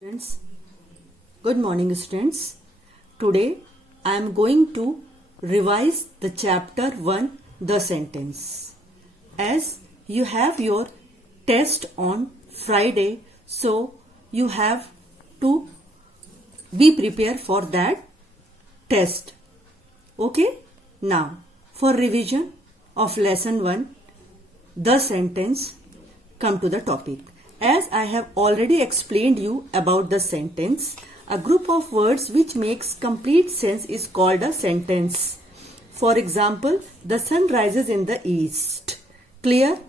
Students, good morning students. Today I am going to revise the chapter 1, the sentence. As you have your test on Friday, so you have to be prepared for that test. Okay? Now, for revision of lesson 1, the sentence, come to the topic. As I have already explained you about the sentence, a group of words which makes complete sense is called a sentence. For example, the sun rises in the east. Clear?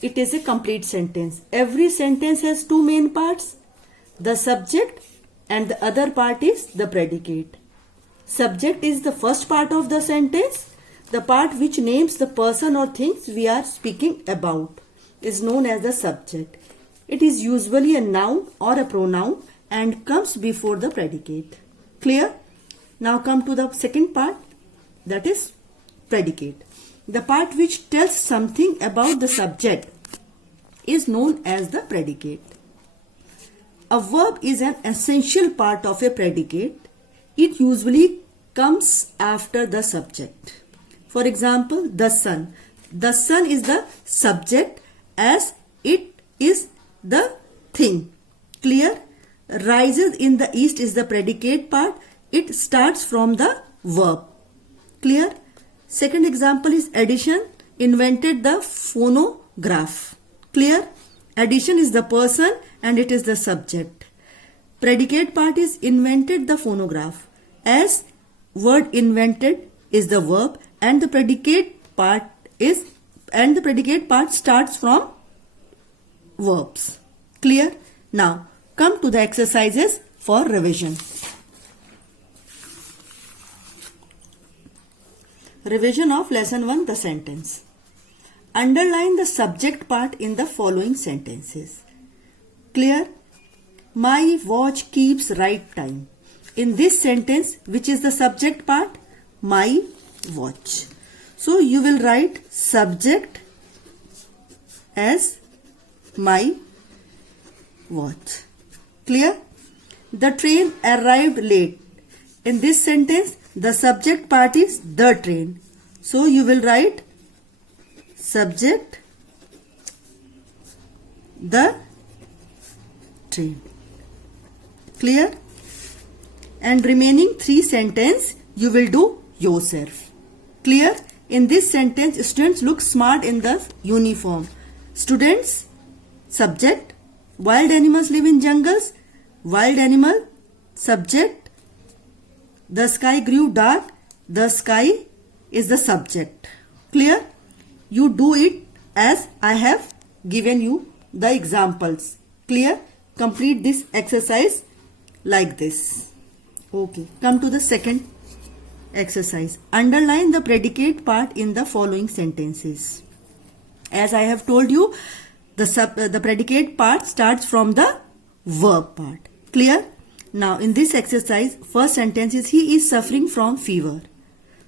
It is a complete sentence. Every sentence has two main parts. The subject and the other part is the predicate. Subject is the first part of the sentence. The part which names the person or things we are speaking about is known as the subject. It is usually a noun or a pronoun and comes before the predicate. Clear? Now come to the second part, that is predicate. The part which tells something about the subject is known as the predicate. A verb is an essential part of a predicate. It usually comes after the subject. For example, the sun. The sun is the subject as it is the thing. Clear? Rises in the east is the predicate part. It starts from the verb. Clear? Second example is Edison invented the phonograph. Clear? Edison is the person and it is the subject. Predicate part is invented the phonograph. As word invented is the verb and the predicate part starts from verbs. Clear? Now come to the exercises for revision. Revision of lesson 1, the sentence. Underline the subject part in the following sentences. Clear? My watch keeps right time. In this sentence, which is the subject part? My watch. So you will write subject as my watch. Clear? The train arrived late. In this sentence, the subject part is the train. So you will write subject the train. Clear? And remaining 3 sentences you will do yourself. Clear? In this sentence, students look smart in the uniform. Students, subject, wild animals live in jungles. Wild animal, subject, the sky grew dark. The sky is the subject. Clear? You do it as I have given you the examples. Clear? Complete this exercise like this. Okay. Come to the second exercise. Underline the predicate part in the following sentences. As I have told you, the predicate part starts from the verb part. Clear? Now in this exercise, first sentence is he is suffering from fever.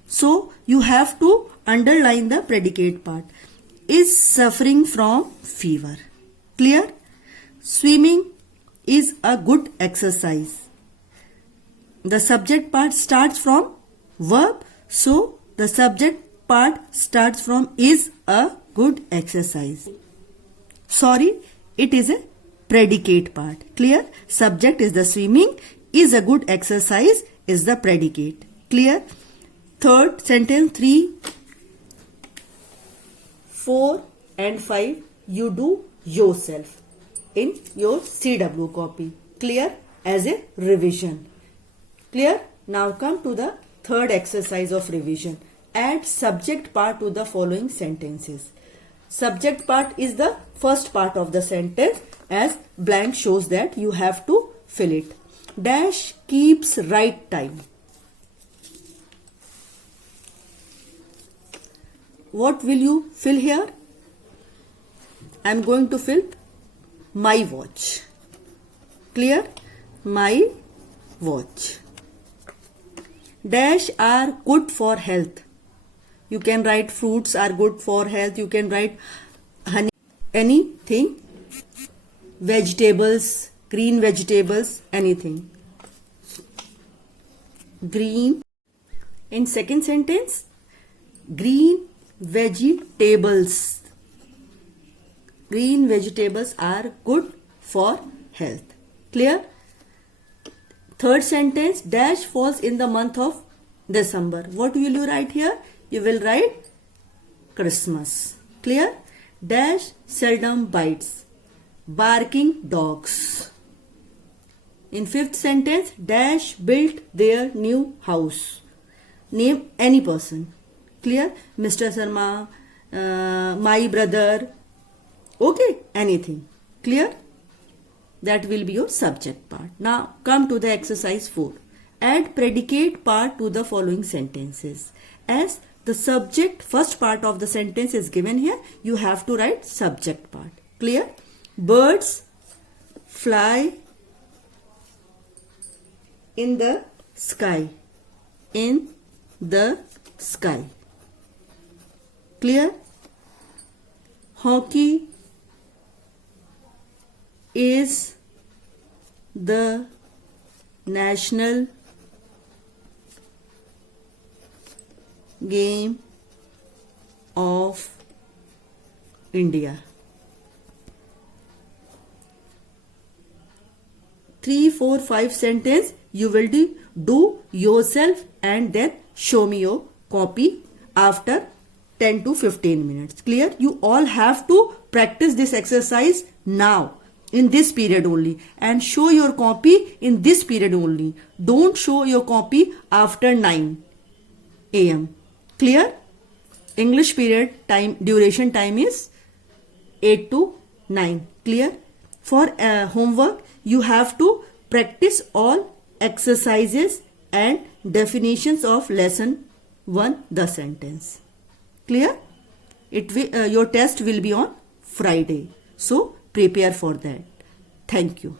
So you have to underline the predicate part. Is suffering from fever. Clear? Swimming is a good exercise. The subject part starts from verb. So the subject part starts from is a good exercise. Sorry, it is a predicate part. Clear? Subject is the swimming, is a good exercise is the predicate. Clear? Third sentence 3, 4 and 5 you do yourself in your CW copy. Clear? As a revision. Clear? Now come to the third exercise of revision. Add subject part to the following sentences. Subject part is the first part of the sentence, as blank shows that you have to fill it. Dash keeps right time. What will you fill here? I am going to fill my watch. Clear? My watch. Dash are good for health. You can write fruits are good for health. You can write honey, anything. Vegetables, green vegetables, anything. Green. In second sentence, green vegetables. Green vegetables are good for health. Clear? Third sentence, dash falls in the month of December. What will you write here? You will write Christmas. Clear? Dash seldom bites. Barking dogs. In fifth sentence, dash built their new house. Name any person. Clear? Mr. Sharma, my brother. Okay, anything. Clear? That will be your subject part. Now come to the exercise 4. Add predicate part to the following sentences. As the subject first part of the sentence is given here, you have to write subject part. Clear? Birds fly in the sky. In the sky. Clear? Hockey is the national game of India. 3, 4, 5 sentence you will do yourself and then show me your copy after 10 to 15 minutes. Clear? You all have to practice this exercise now in this period only and show your copy in this period only. Don't show your copy after 9 a.m. Clear? English period time duration time is 8 to 9. Clear? For homework you have to practice all exercises and definitions of lesson 1, the sentence. Clear? Your test will be on Friday. So prepare for that. Thank you.